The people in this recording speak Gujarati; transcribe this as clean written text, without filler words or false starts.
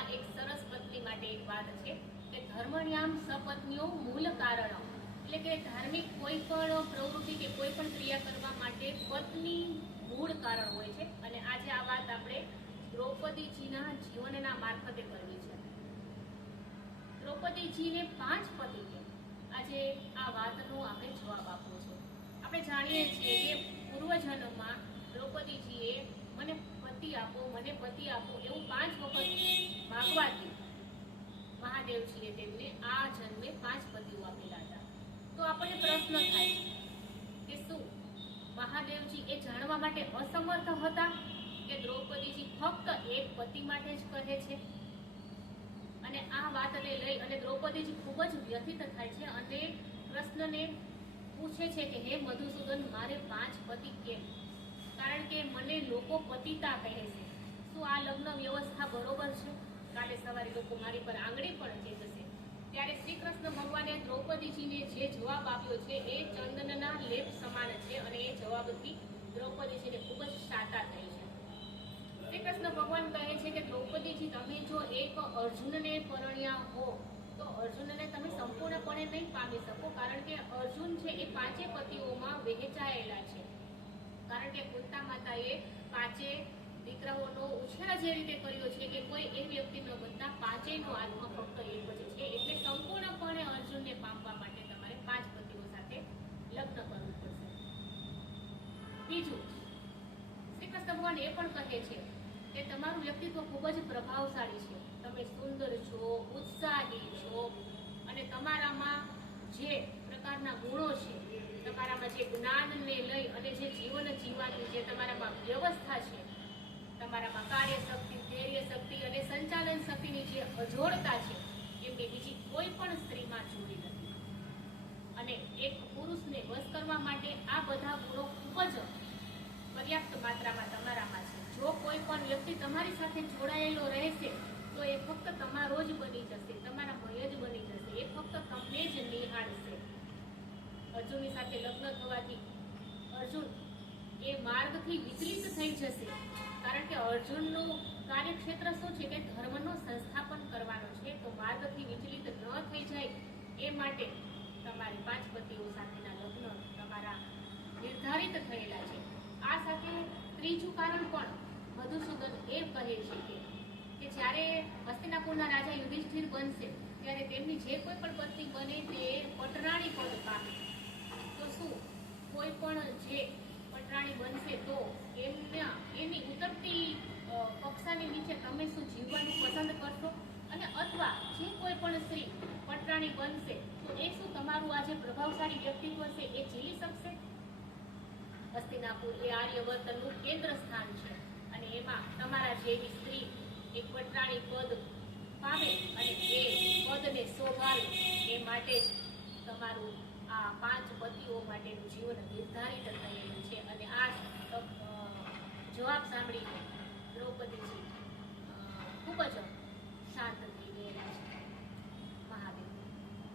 શાસ્ત્રોમાં એક સરસ પત્ની માટે એક વાત છે કે ધર્મણ્યામ સપત્નીઓ મૂળ કારણ, એટલે કે ધાર્મિક કોઈ પણ પ્રવૃત્તિ કે કોઈ પણ ક્રિયા કરવા માટે પત્ની મૂળ કારણ હોય છે. અને આજે આ વાત આપણે દ્રૌપદીજીના જીવનના મારફતે કરવી છે. દ્રૌપદીજીને 5 પતિ છે. આજે આ વાતનો આપણે જવાબ આપવો છે. આપણે જાણીએ છીએ કે પૂર્વજન્મમાં દ્રૌપદીજીએ મને પતિ આપો એવું 5 વખત માગવાથી મહાદેવજીએ તેમને આ જન્મે 5 પતિઓ આપેલા હતા. તો આપણને પ્રશ્ન થાય કે શું મહાદેવજી એ જાણવા માટે અસમર્થ હતા કે દ્રૌપદીજી ફક્ત એક પતિ માટે જ કહે છે? અને આ વાતને લઈ અને દ્રૌપદીજી ખૂબ જ વ્યથિત થાય છે અને કૃષ્ણને પૂછે છે કે હે મધુસૂદન, મારે 5 પતિ કેમ? કારણ કે મને લોકો પતિતા કહે છે. શું આ લગ્ન વ્યવસ્થા બરોબર છે? કાલે સવારે લોકો મારી પર આંગળી પણ ચીંધશે. ત્યારે શ્રી કૃષ્ણ ભગવાને દ્રૌપદીજીને જે જવાબ આપ્યો છે એ ચંદનના લેપ સમાન છે અને એ જવાબથી દ્રૌપદીજીને ખૂબ જ શાતા થઈ છે. શ્રી કૃષ્ણ ભગવાન કહે છે કે દ્રૌપદીજી, તમે જો એક અર્જુનને પરણ્યા હો તો અર્જુનને તમે સંપૂર્ણપણે નહીં પામી શકો, કારણ કે અર્જુન છે એ 5 પતિઓમાં વહેંચાયેલા છે. કારણ કે કુંતા માતાએ 5 દીકરાઓનો ઉછેર જે રીતે કર્યો છે કે કોઈ એક વ્યક્તિ ન બનતા 5નો આત્મા ફક્ત એક જ છે. એટલે સંપૂર્ણપણે અર્જુનને પામવા માટે તમારે 5 પતિઓ સાથે લગ્ન કરવું પડશે. બીજું, શ્રી કૃષ્ણ ભગવાન એ પણ કહે છે કે તમારું વ્યક્તિત્વ ખૂબ જ પ્રભાવશાળી છે. તમે સુંદર છો, ઉત્સાહી છો અને તમારામાં જે પ્રકારના ગુણો છે, તમારામાં જે જ્ઞાનને લઈ અને જે જીવન જીવવાની જે તમારામાં વ્યવસ્થા છે, તમારામાં કાર્ય શક્તિ, ધૈર્ય શક્તિ અને સંચાલન શક્તિની જે અજોડતા છે, એમને બીજી કોઈ પણ સ્ત્રીમાં જોડી નથી. અને એક પુરુષને વશ કરવા માટે આ બધા ગુણો ખૂબ જ પર્યાપ્ત માત્રામાં તમારામાં છે. જો કોઈ પણ વ્યક્તિ તમારી સાથે જોડાયેલો રહેશે તો એ ફક્ત તમારો જ બની જશે, તમારા ભય જ બની જશે, એ ફક્ત તમને જ નિહાળશે. અર્જુનની સાથે લગ્ન થવાથી અર્જુન એ માર્ગથી વિચલિત થઈ જશે, કારણ કે અર્જુનનું કાર્યક્ષેત્ર શું છે કે ધર્મનો સંસ્થાપન કરવાનો છે. તો માર્ગથી વિચલિત ન થઈ જાય એ માટે તમારી 5 પતિઓ સાથેના લગ્ન તમારા નિર્ધારિત થયેલા છે. આ સાથે ત્રીજું કારણ પણ મધુસૂદન એ કહે છે કે જ્યારે હસ્તિનાપુરના રાજા યુધિષ્ઠિર બનશે ત્યારે તેમની જે કોઈ પણ પત્ની બને તે પટરાણી પદ પામે. તો શું કોઈ પણ જે પટરાણી બનશે તો એની ઉતરતી કક્ષાની નીચે તમે શું જીવવાનું પસંદ કરશો? અને અથવા જે કોઈ પણ સ્ત્રી પટરાણી બનશે તો એ શું તમારું આ જે પ્રભાવશાળી વ્યક્તિત્વ છે એ ઝીલી શકશે? હસ્તિનાપુર એ આર્યવર્તનનું કેન્દ્ર સ્થાન છે અને એમાં તમારા જેવી સ્ત્રી એક પટરાણી પદ પામે અને એ પદને શોભાવે એ માટે તમારું આ 5 પતિઓ માટેનું જીવન નિર્ધારિત થયેલું છે. અને આ